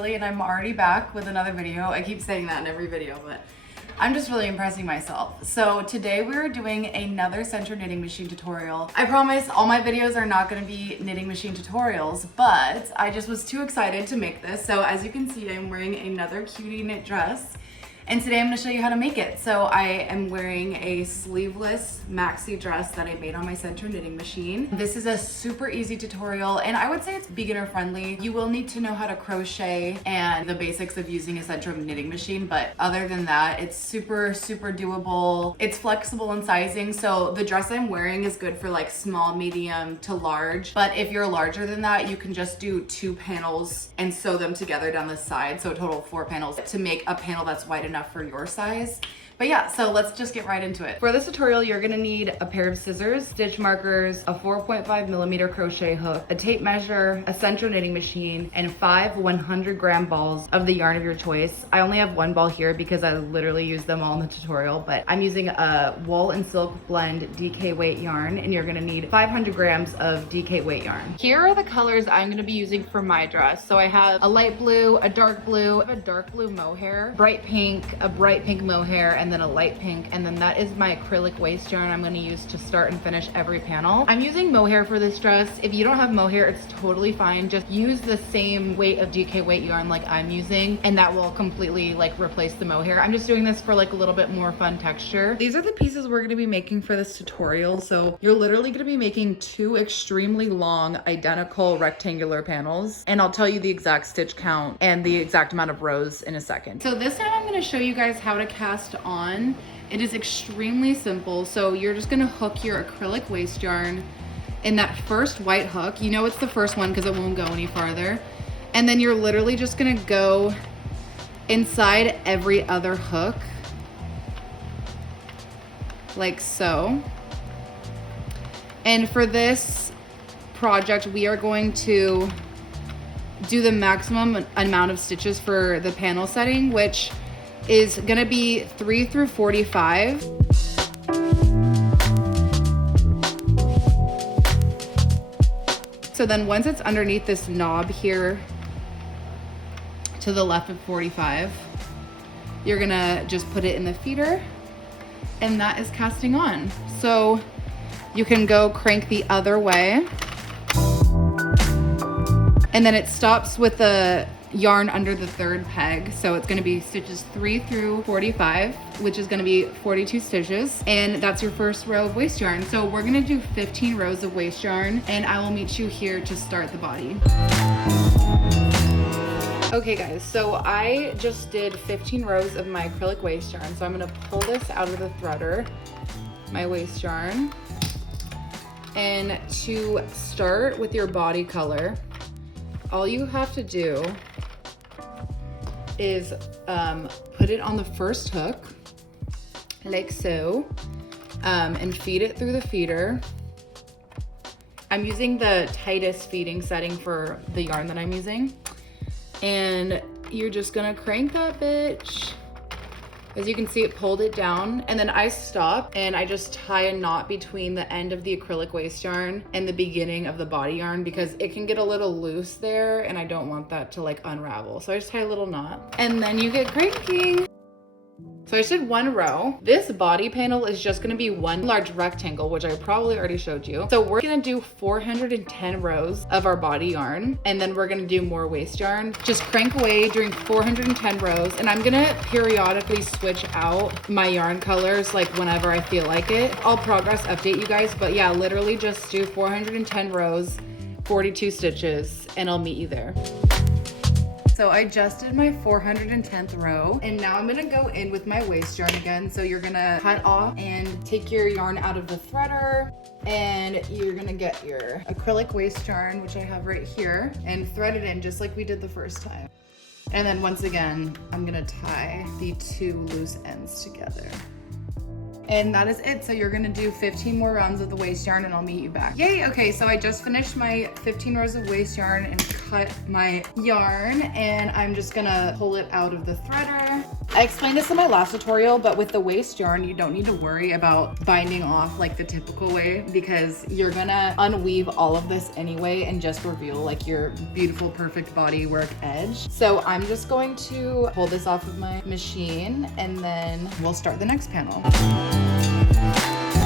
Lily and I'm already back with another video. I keep saying that in every video, but I'm just really impressing myself. So today we're doing another Sentro Knitting Machine tutorial. I promise all my videos are not gonna be knitting machine tutorials, but I just was too excited to make this. So as you can see, I'm wearing another cutie knit dress. And today I'm gonna show you how to make it. So I am wearing a sleeveless maxi dress that I made on my Sentro Knitting Machine. This is a super easy tutorial and I would say it's beginner friendly. You will need to know how to crochet and the basics of using a Sentro Knitting Machine, but other than that, it's super doable. It's flexible in sizing. So the dress I'm wearing is good for like small, medium to large. But if you're larger than that, you can just do 2 panels and sew them together down the side. So a total of 4 panels to make a panel that's wide enough for your size. But yeah, so let's just get right into it. For this tutorial, you're gonna need a pair of scissors, stitch markers, a 4.5mm crochet hook, a tape measure, a Sentro Knitting Machine, and 5 100-gram balls of the yarn of your choice. I only have 1 ball here because I literally use them all in the tutorial, but I'm using a wool and silk blend DK weight yarn, and you're gonna need 500 grams of DK weight yarn. Here are the colors I'm gonna be using for my dress. So I have a light blue, a dark blue, a dark blue mohair, bright pink, a bright pink mohair, and then a light pink, and then that is my acrylic waist yarn I'm going to use to start and finish every panel. I'm using mohair for this dress. If you don't have mohair, it's totally fine. Just use the same weight of DK weight yarn like I'm using, and that will completely like replace the mohair. I'm just doing this for like a little bit more fun texture. These are the pieces we're going to be making for this tutorial. So you're literally going to be making 2 extremely long identical rectangular panels, and I'll tell you the exact stitch count and the exact amount of rows in a second. So this time I'm going to show you guys how to cast on. It is extremely simple. So you're just gonna hook your acrylic waist yarn in that first white hook. You know it's the first one because it won't go any farther. And then you're literally just gonna go inside every other hook, like so. And for this project, we are going to do the maximum amount of stitches for the panel setting, which is gonna be 3 through 45. So then once it's underneath this knob here to the left of 45, you're gonna just put it in the feeder, and that is casting on. So you can go crank the other way, and then it stops with the yarn under the 3rd peg. So it's going to be stitches 3 through 45, which is going to be 42 stitches, and that's your first row of waist yarn. So we're going to do 15 rows of waist yarn, and I will meet you here to start the body. Okay guys, so I just did 15 rows of my acrylic waist yarn. So I'm going to pull this out of the threader, my waist yarn, and to start with your body color, all you have to do is put it on the first hook, like so, and feed it through the feeder. I'm using the tightest feeding setting for the yarn that I'm using. And you're just gonna crank that bitch. As you can see, it pulled it down, and then I stop and I just tie a knot between the end of the acrylic waist yarn and the beginning of the body yarn, because it can get a little loose there and I don't want that to like unravel. So I just tie a little knot, and then you get cranking. So I just did 1 row. This body panel is just gonna be 1 large rectangle, which I probably already showed you. So we're gonna do 410 rows of our body yarn, and then we're gonna do more waist yarn. Just crank away during 410 rows, and I'm gonna periodically switch out my yarn colors like whenever I feel like it. I'll progress update you guys, but yeah, literally just do 410 rows, 42 stitches, and I'll meet you there. So I just did my 410th row, and now I'm gonna go in with my waist yarn again. So you're gonna cut off and take your yarn out of the threader, and you're gonna get your acrylic waist yarn, which I have right here, and thread it in just like we did the first time. And then once again, I'm gonna tie the 2 loose ends together. And that is it. So you're gonna do 15 more rounds of the waist yarn, and I'll meet you back. Yay, okay, so I just finished my 15 rows of waist yarn and cut my yarn, and I'm just gonna pull it out of the threader. I explained this in my last tutorial, but with the waste yarn, you don't need to worry about binding off like the typical way because you're gonna unweave all of this anyway and just reveal like your beautiful, perfect bodywork edge. So I'm just going to pull this off of my machine and then we'll start the next panel.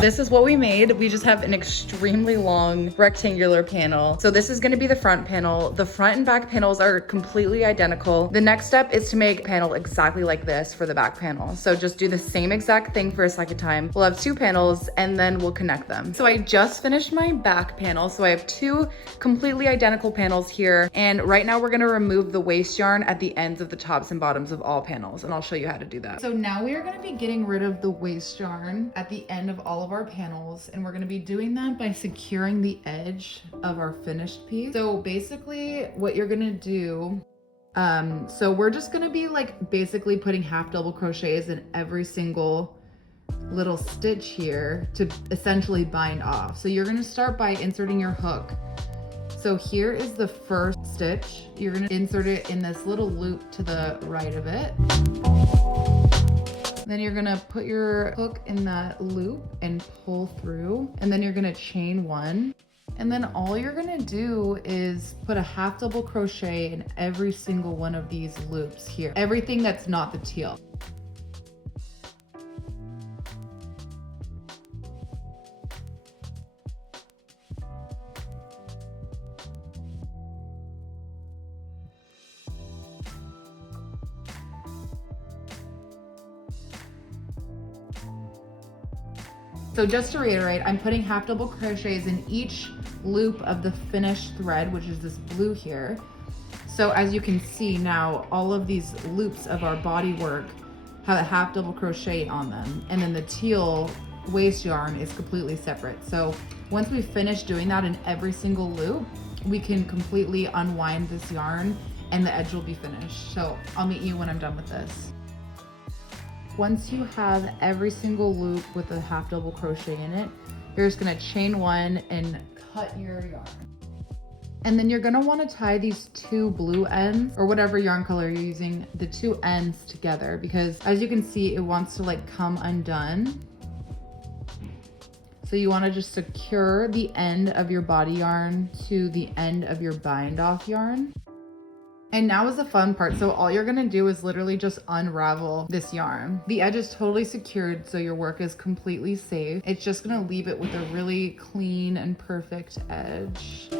This is what we made. We just have an extremely long rectangular panel. So this is gonna be the front panel. The front and back panels are completely identical. The next step is to make a panel exactly like this for the back panel. So just do the same exact thing for a second time. We'll have two panels and then we'll connect them. So I just finished my back panel. So I have two completely identical panels here. And right now we're gonna remove the waste yarn at the ends of the tops and bottoms of all panels. And I'll show you how to do that. So now we are gonna be getting rid of the waste yarn at the end of all of our panels, and we're going to be doing that by securing the edge of our finished piece. So basically what you're going to do, so we're just going to be like basically putting half double crochets in every single little stitch here to essentially bind off. So you're going to start by inserting your hook. So here is the first stitch. You're going to insert it in this little loop to the right of it. Then you're gonna put your hook in that loop and pull through, and then you're gonna chain one. And then all you're gonna do is put a half double crochet in every single one of these loops here. Everything that's not the teal. So just to reiterate, I'm putting half double crochets in each loop of the finished thread, which is this blue here. So as you can see now, all of these loops of our body work have a half double crochet on them. And then the teal waste yarn is completely separate. So once we finish doing that in every single loop, we can completely unwind this yarn and the edge will be finished. So I'll meet you when I'm done with this. Once you have every single loop with a half double crochet in it, you're just gonna chain one and cut your yarn. And then you're gonna wanna tie these two blue ends, or whatever yarn color you're using, the two ends together, because as you can see, it wants to like come undone. So you wanna just secure the end of your body yarn to the end of your bind off yarn. And now is the fun part. So all you're gonna do is literally just unravel this yarn. The edge is totally secured, so your work is completely safe. It's just gonna leave it with a really clean and perfect edge.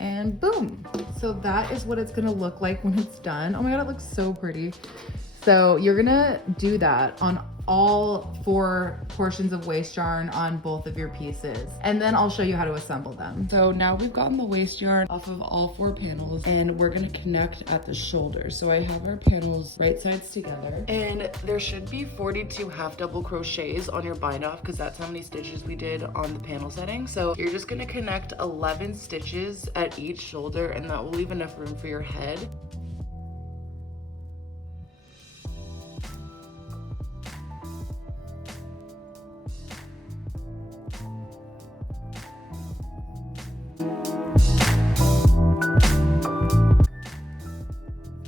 And boom. So that is what it's gonna look like when it's done. Oh my God, it looks so pretty. So you're gonna do that on all 4 portions of waste yarn on both of your pieces. And then I'll show you how to assemble them. So now we've gotten the waste yarn off of all 4 panels and we're gonna connect at the shoulder. So I have our panels right sides together. And there should be 42 half double crochets on your bind off because that's how many stitches we did on the panel setting. So you're just gonna connect 11 stitches at each shoulder and that will leave enough room for your head.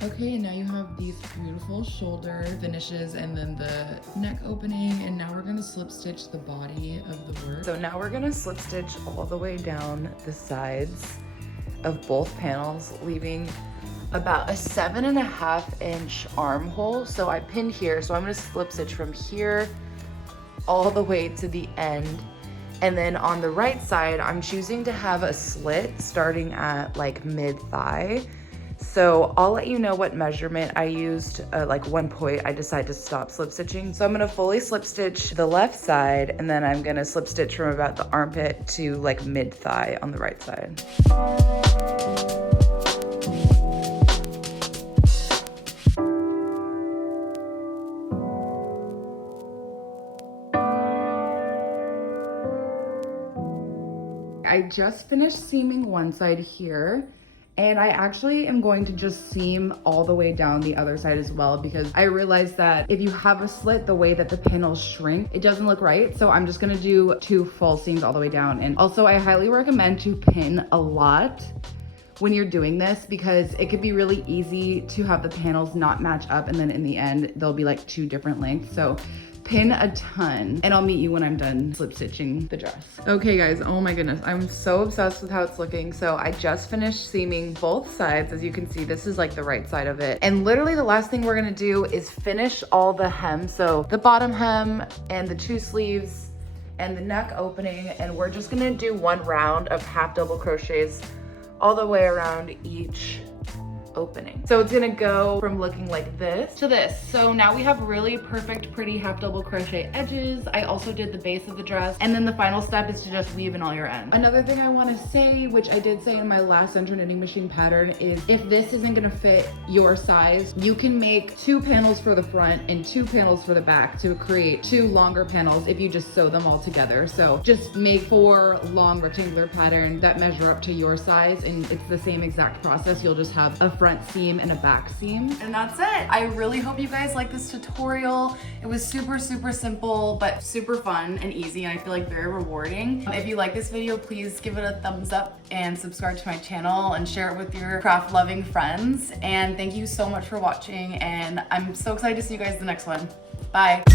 Okay, and now you have these beautiful shoulder finishes and then the neck opening, and now we're gonna slip stitch the body of the work. So now we're gonna slip stitch all the way down the sides of both panels, leaving about a 7.5 inch armhole. So I pinned here, so I'm gonna slip stitch from here all the way to the end. And then on the right side, I'm choosing to have a slit starting at like mid-thigh. So I'll let you know what measurement I used. Like one point, I decided to stop slip stitching. So I'm gonna fully slip stitch the left side, and then I'm gonna slip stitch from about the armpit to like mid-thigh on the right side. I just finished seaming one side here, and I actually am going to just seam all the way down the other side as well, because I realized that if you have a slit, the way that the panels shrink, it doesn't look right. So I'm just gonna do 2 full seams all the way down. And also I highly recommend to pin a lot when you're doing this, because it could be really easy to have the panels not match up, and then in the end, they'll be like 2 different lengths. So pin a ton, and I'll meet you when I'm done slip stitching the dress. Okay guys, oh my goodness, I'm so obsessed with how it's looking. So I just finished seaming both sides. As you can see, this is like the right side of it. And literally the last thing we're gonna do is finish all the hem. So the bottom hem and the 2 sleeves and the neck opening, and we're just gonna do 1 round of half double crochets all the way around each opening. So it's gonna go from looking like this to this. So now we have really perfect, pretty half double crochet edges. I also did the base of the dress. And then the final step is to just weave in all your ends. Another thing I wanna say, which I did say in my last Sentro Knitting Machine pattern, is if this isn't gonna fit your size, you can make 2 panels for the front and 2 panels for the back to create 2 longer panels if you just sew them all together. So just make 4 long rectangular patterns that measure up to your size, and it's the same exact process. You'll just have a front seam and a back seam. And that's it. I really hope you guys like this tutorial. It was super, super simple, but super fun and easy, and I feel like very rewarding. If you like this video, please give it a thumbs up and subscribe to my channel and share it with your craft loving friends. And thank you so much for watching, and I'm so excited to see you guys in the next one. Bye.